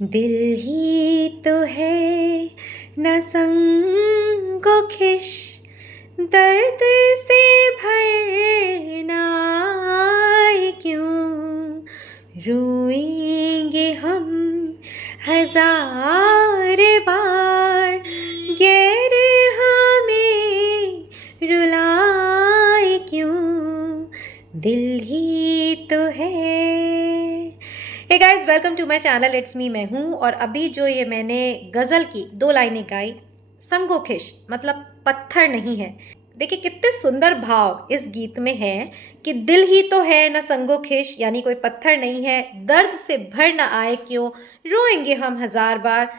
दिल ही तो है न संगो खिश, दर्द से भरना आए क्यों। रोएंगे हम हजार बार, गैर हमें रुलाए क्यों। दिल ही तो है। Hey guys, welcome to my channel. It's me, मैं हूँ। और अभी जो ये मैंने गज़ल की 2 लाइनें गाई, संगोखिश मतलब पत्थर नहीं है। देखिए कितने सुंदर भाव इस गीत में है कि दिल ही तो है न संगोखिश, यानी कोई पत्थर नहीं है। दर्द से भर न आए क्यों, रोएंगे हम हजार बार,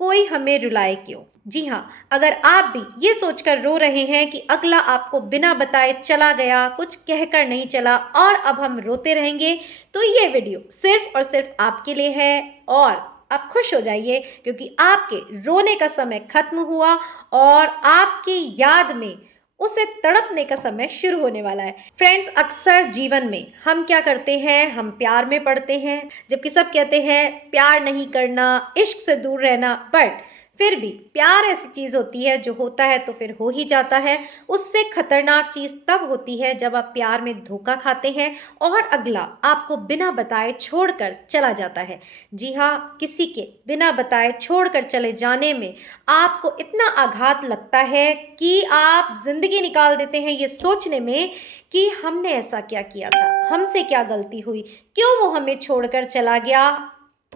कोई हमें रुलाए क्यों। जी हाँ, अगर आप भी ये सोचकर रो रहे हैं कि अगला आपको बिना बताए चला गया, कुछ कहकर नहीं चला और अब हम रोते रहेंगे, तो ये वीडियो सिर्फ और सिर्फ आपके लिए है। और आप खुश हो जाइए क्योंकि आपके रोने का समय खत्म हुआ और आपकी याद में उसे तड़पने का समय शुरू होने वाला है। फ्रेंड्स, अक्सर जीवन में हम क्या करते हैं, हम प्यार में पड़ते हैं, जबकि सब कहते हैं प्यार नहीं करना, इश्क से दूर रहना। बट फिर भी प्यार ऐसी चीज होती है जो होता है तो फिर हो ही जाता है। उससे खतरनाक चीज तब होती है जब आप प्यार में धोखा खाते हैं और अगला आपको बिना बताए छोड़कर चला जाता है। जी हाँ, किसी के बिना बताए छोड़कर चले जाने में आपको इतना आघात लगता है कि आप जिंदगी निकाल देते हैं ये सोचने में कि हमने ऐसा क्या किया था, हमसे क्या गलती हुई, क्यों वो हमें छोड़कर चला गया,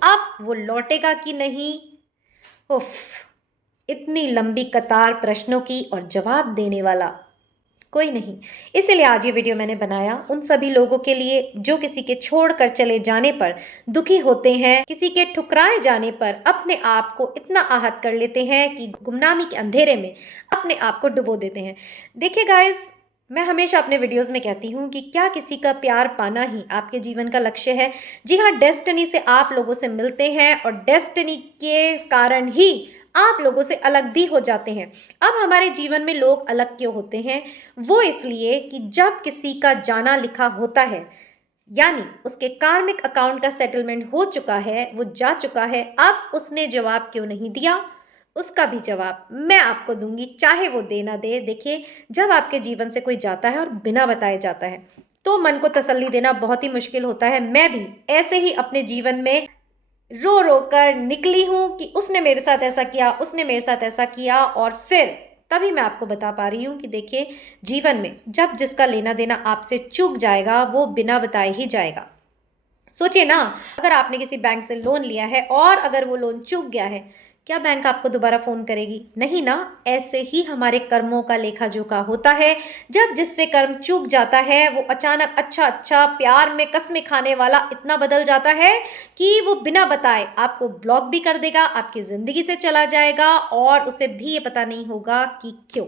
अब वो लौटेगा कि नहीं। उफ, इतनी लंबी कतार प्रश्नों की और जवाब देने वाला कोई नहीं। इसीलिए आज ये वीडियो मैंने बनाया उन सभी लोगों के लिए जो किसी के छोड़कर चले जाने पर दुखी होते हैं, किसी के ठुकराए जाने पर अपने आप को इतना आहत कर लेते हैं कि गुमनामी के अंधेरे में अपने आप को डुबो देते हैं। देखिए गाइस, मैं हमेशा अपने वीडियोस में कहती हूँ कि क्या किसी का प्यार पाना ही आपके जीवन का लक्ष्य है? जी हाँ, डेस्टिनी से आप लोगों से मिलते हैं और डेस्टिनी के कारण ही आप लोगों से अलग भी हो जाते हैं। अब हमारे जीवन में लोग अलग क्यों होते हैं? वो इसलिए कि जब किसी का जाना लिखा होता है, यानी उसके कार्मिक अकाउंट का सेटलमेंट हो चुका है, वो जा चुका है, अब उसने जवाब क्यों नहीं दिया, उसका भी जवाब मैं आपको दूंगी, चाहे वो दे ना दे। देखिए, जब आपके जीवन से कोई जाता है और बिना बताए जाता है तो मन को तसल्ली देना बहुत ही मुश्किल होता है। मैं भी ऐसे ही अपने जीवन में रो रो कर निकली हूं कि उसने मेरे साथ ऐसा किया, उसने मेरे साथ ऐसा किया, और फिर तभी मैं आपको बता पा रही हूं कि देखिए, जीवन में जब जिसका लेना देना आपसे चूक जाएगा वो बिना बताए ही जाएगा। सोचिए ना, अगर आपने किसी बैंक से लोन लिया है और अगर वो लोन चूक गया है, क्या बैंक आपको दोबारा फोन करेगी? नहीं ना। ऐसे ही हमारे कर्मों का लेखा जोखा होता है। जब जिससे कर्म चूक जाता है वो अचानक अच्छा अच्छा प्यार में कसमें खाने वाला इतना बदल जाता है कि वो बिना बताए आपको ब्लॉक भी कर देगा, आपकी जिंदगी से चला जाएगा और उसे भी ये पता नहीं होगा कि क्यों।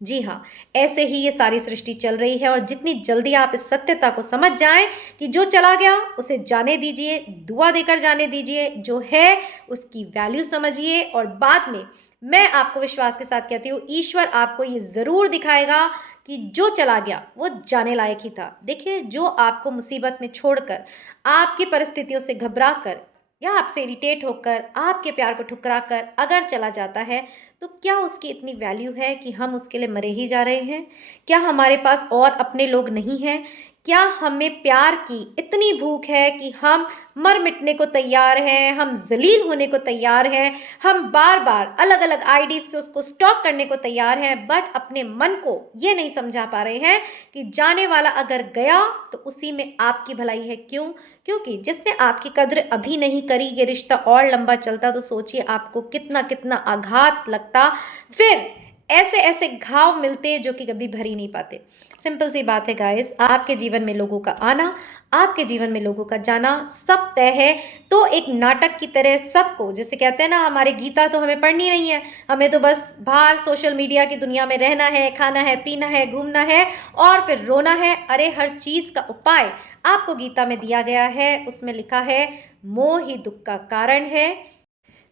जी हाँ, ऐसे ही ये सारी सृष्टि चल रही है। और जितनी जल्दी आप इस सत्यता को समझ जाएं कि जो चला गया उसे जाने दीजिए, दुआ देकर जाने दीजिए, जो है उसकी वैल्यू समझिए। और बाद में मैं आपको विश्वास के साथ कहती हूँ, ईश्वर आपको ये जरूर दिखाएगा कि जो चला गया वो जाने लायक ही था। देखिए, जो आपको मुसीबत में छोड़कर, आपकी परिस्थितियों से घबरा कर या आपसे इरिटेट होकर, आपके प्यार को ठुकरा कर अगर चला जाता है, तो क्या उसकी इतनी वैल्यू है कि हम उसके लिए मरे ही जा रहे हैं? क्या हमारे पास और अपने लोग नहीं हैं? क्या हमें प्यार की इतनी भूख है कि हम मर मिटने को तैयार हैं, हम जलील होने को तैयार हैं, हम बार बार अलग अलग आईडी से उसको स्टॉक करने को तैयार हैं, बट अपने मन को ये नहीं समझा पा रहे हैं कि जाने वाला अगर गया तो उसी में आपकी भलाई है। क्यों? क्योंकि जिसने आपकी कद्र अभी नहीं करी, ये रिश्ता और लंबा चलता तो सोचिए आपको कितना कितना आघात लगता, फिर ऐसे ऐसे घाव मिलते जो कि कभी भर ही नहीं पाते। सिंपल सी बात है गाइस, आपके जीवन में लोगों का आना, आपके जीवन में लोगों का जाना सब तय है। तो एक नाटक की तरह सबको, जैसे कहते हैं ना, हमारे गीता तो हमें पढ़नी नहीं है, हमें तो बस बाहर सोशल मीडिया की दुनिया में रहना है, खाना है, पीना है, घूमना है और फिर रोना है। अरे, हर चीज का उपाय आपको गीता में दिया गया है। उसमें लिखा है, मोह ही दुख का कारण है।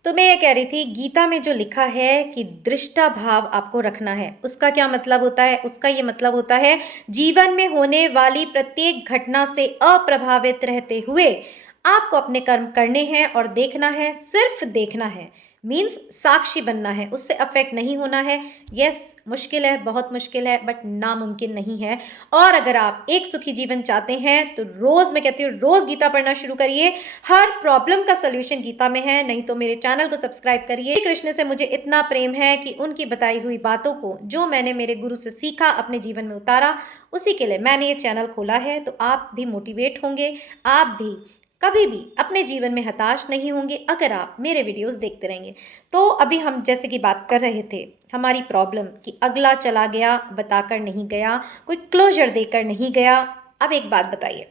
तो मैं ये कह रही थी, गीता में जो लिखा है कि दृष्टा भाव आपको रखना है, उसका क्या मतलब होता है? उसका ये मतलब होता है जीवन में होने वाली प्रत्येक घटना से अप्रभावित रहते हुए आपको अपने कर्म करने हैं और देखना है, सिर्फ देखना है, मीन्स साक्षी बनना है, उससे अफेक्ट नहीं होना है। यस, मुश्किल है, बहुत मुश्किल है, बट नामुमकिन नहीं है। और अगर आप एक सुखी जीवन चाहते हैं तो रोज, मैं कहती हूँ, रोज गीता पढ़ना शुरू करिए। हर प्रॉब्लम का सोल्यूशन गीता में है। नहीं तो मेरे चैनल को सब्सक्राइब करिए। कृष्ण से मुझे इतना प्रेम है कि उनकी बताई हुई बातों को, जो मैंने मेरे गुरु से सीखा, अपने जीवन में उतारा, उसी के लिए मैंने ये चैनल खोला है। तो आप भी मोटिवेट होंगे, आप भी कभी भी अपने जीवन में हताश नहीं होंगे अगर आप मेरे वीडियोस देखते रहेंगे। तो अभी हम जैसे कि बात कर रहे थे हमारी प्रॉब्लम कि अगला चला गया, बताकर नहीं गया, कोई क्लोजर देकर नहीं गया। अब एक बात बताइए,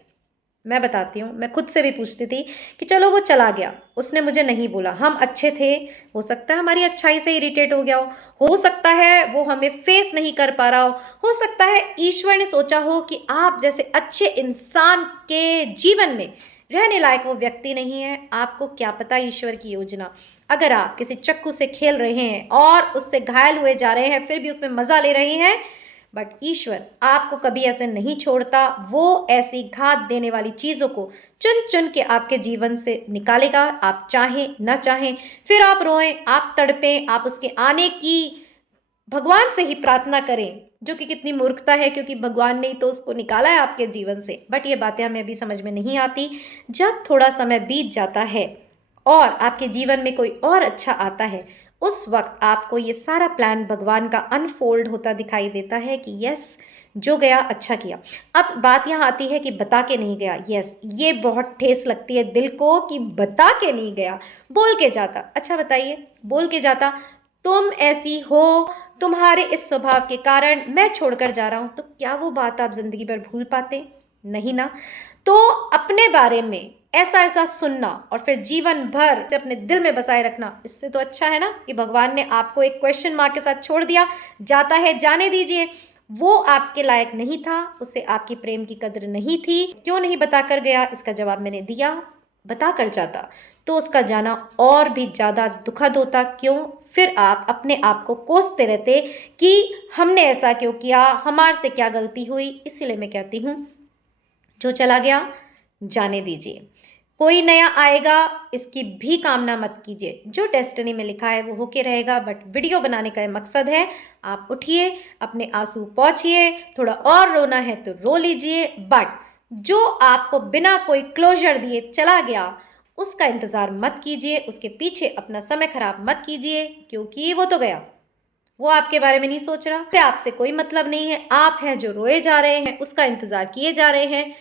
मैं बताती हूँ, मैं खुद से भी पूछती थी कि चलो वो चला गया, उसने मुझे नहीं बोला, हम अच्छे थे, हो सकता है हमारी अच्छाई से इरिटेट हो गया हो सकता है वो हमें फेस नहीं कर पा रहा हो सकता है ईश्वर ने सोचा हो कि आप जैसे अच्छे इंसान के जीवन में रहने लायक वो व्यक्ति नहीं है। आपको क्या पता ईश्वर की योजना। अगर आप किसी चक्कू से खेल रहे हैं और उससे घायल हुए जा रहे हैं, फिर भी उसमें मजा ले रहे हैं, बट ईश्वर आपको कभी ऐसे नहीं छोड़ता। वो ऐसी घात देने वाली चीजों को चुन चुन के आपके जीवन से निकालेगा, आप चाहें ना चाहें। फिर आप रोएं, आप तड़पें, आप उसके आने की भगवान से ही प्रार्थना करें, जो कि कितनी मूर्खता है, क्योंकि भगवान ने ही तो उसको निकाला है आपके जीवन से। बट ये बातें हमें अभी समझ में नहीं आती। जब थोड़ा समय बीत जाता है और आपके जीवन में कोई और अच्छा आता है, उस वक्त आपको ये सारा प्लान भगवान का अनफोल्ड होता दिखाई देता है कि यस, जो गया अच्छा किया। अब बात यहाँ आती है कि बता के नहीं गया। यस, ये बहुत ठेस लगती है दिल को कि बता के नहीं गया, बोल के जाता। अच्छा बताइए, बोल के जाता, तुम ऐसी हो, तुम्हारे इस स्वभाव के कारण मैं छोड़कर जा रहा हूं, तो क्या वो बात आप जिंदगी भर भूल पाते? नहीं ना। तो अपने बारे में ऐसा ऐसा सुनना और फिर जीवन भर से अपने दिल में बसाए रखना, इससे तो अच्छा है ना कि भगवान ने आपको एक क्वेश्चन मार्क के साथ छोड़ दिया, जाता है जाने दीजिए। वो आपके लायक नहीं था, उसे आपकी प्रेम की कद्र नहीं थी, क्यों नहीं बताकर गया, इसका जवाब मैंने दिया। बता कर जाता तो उसका जाना और भी ज्यादा दुखद होता। क्यों? फिर आप अपने आप को कोसते रहते कि हमने ऐसा क्यों किया, हमारे से क्या गलती हुई। इसीलिए मैं कहती हूं, जो चला गया जाने दीजिए, कोई नया आएगा, इसकी भी कामना मत कीजिए। जो डेस्टिनी में लिखा है वो होके रहेगा। बट वीडियो बनाने का मकसद है, आप उठिए, अपने आंसू पोंछिए, थोड़ा और रोना है तो रो लीजिए, बट जो आपको बिना कोई क्लोजर दिए चला गया, उसका इंतजार मत कीजिए, उसके पीछे अपना समय खराब मत कीजिए, क्योंकि वो तो गया, वो आपके बारे में नहीं सोच रहा, तो आपसे कोई मतलब नहीं है। आप हैं जो रोए जा रहे हैं, उसका इंतजार किए जा रहे हैं।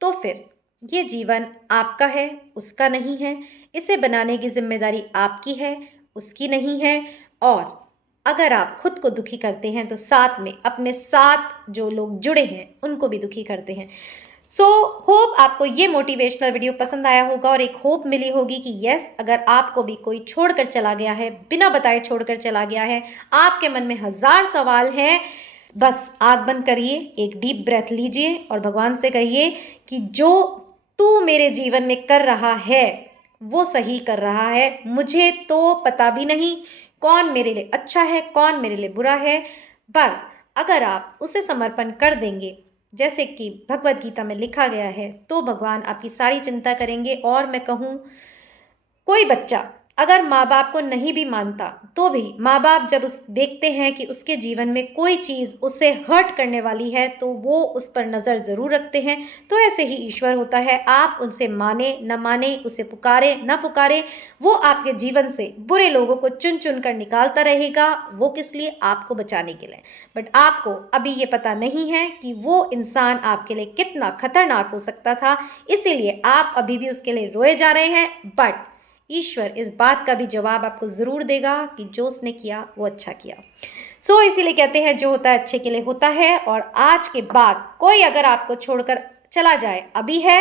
तो फिर ये जीवन आपका है, उसका नहीं है। इसे बनाने की जिम्मेदारी आपकी है, उसकी नहीं है। और अगर आप खुद को दुखी करते हैं तो साथ में अपने साथ जो लोग जुड़े हैं उनको भी दुखी करते हैं। सो होप आपको ये मोटिवेशनल वीडियो पसंद आया होगा और एक होप मिली होगी कि यस, अगर आपको भी कोई छोड़कर चला गया है, बिना बताए छोड़कर चला गया है, आपके मन में हजार सवाल हैं, बस आंख बंद करिए, एक डीप ब्रेथ लीजिए और भगवान से कहिए कि जो तू मेरे जीवन में कर रहा है वो सही कर रहा है। मुझे तो पता भी नहीं कौन मेरे लिए अच्छा है, कौन मेरे लिए बुरा है, पर अगर आप उसे समर्पण कर देंगे, जैसे कि भगवत गीता में लिखा गया है, तो भगवान आपकी सारी चिंता करेंगे। और मैं कहूँ, कोई बच्चा अगर माँ बाप को नहीं भी मानता, तो भी माँ बाप जब उस देखते हैं कि उसके जीवन में कोई चीज़ उसे हर्ट करने वाली है, तो वो उस पर नज़र ज़रूर रखते हैं। तो ऐसे ही ईश्वर होता है, आप उनसे माने न माने, उसे पुकारे न पुकारे, वो आपके जीवन से बुरे लोगों को चुन चुन कर निकालता रहेगा। वो किस लिए? आपको बचाने के लिए। बट आपको अभी ये पता नहीं है कि वो इंसान आपके लिए कितना खतरनाक हो सकता था, इसीलिए आप अभी भी उसके लिए रोए जा रहे हैं। बट ईश्वर इस बात का भी जवाब आपको जरूर देगा कि जो उसने किया वो अच्छा किया। सो इसीलिए कहते हैं, जो होता है अच्छे के लिए होता है। और आज के बाद कोई अगर आपको छोड़कर चला जाए, अभी है,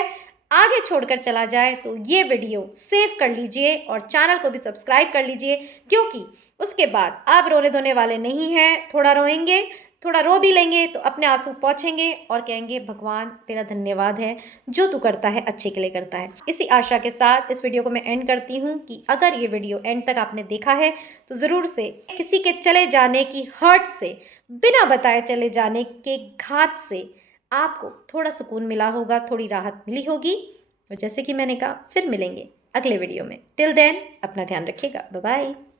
आगे छोड़कर चला जाए, तो ये वीडियो सेव कर लीजिए और चैनल को भी सब्सक्राइब कर लीजिए, क्योंकि उसके बाद आप रोने धोने वाले नहीं हैं। थोड़ा रोएंगे, थोड़ा रो भी लेंगे, तो अपने आंसू पोंछेंगे और कहेंगे, भगवान तेरा धन्यवाद है, जो तू करता है अच्छे के लिए करता है। इसी आशा के साथ इस वीडियो को मैं एंड करती हूँ कि अगर ये वीडियो एंड तक आपने देखा है तो ज़रूर से किसी के चले जाने की हर्ट से, बिना बताए चले जाने के घात से आपको थोड़ा सुकून मिला होगा, थोड़ी राहत मिली होगी। और जैसे कि मैंने कहा, फिर मिलेंगे अगले वीडियो में। टिल देन अपना ध्यान रखिएगा। Bye bye.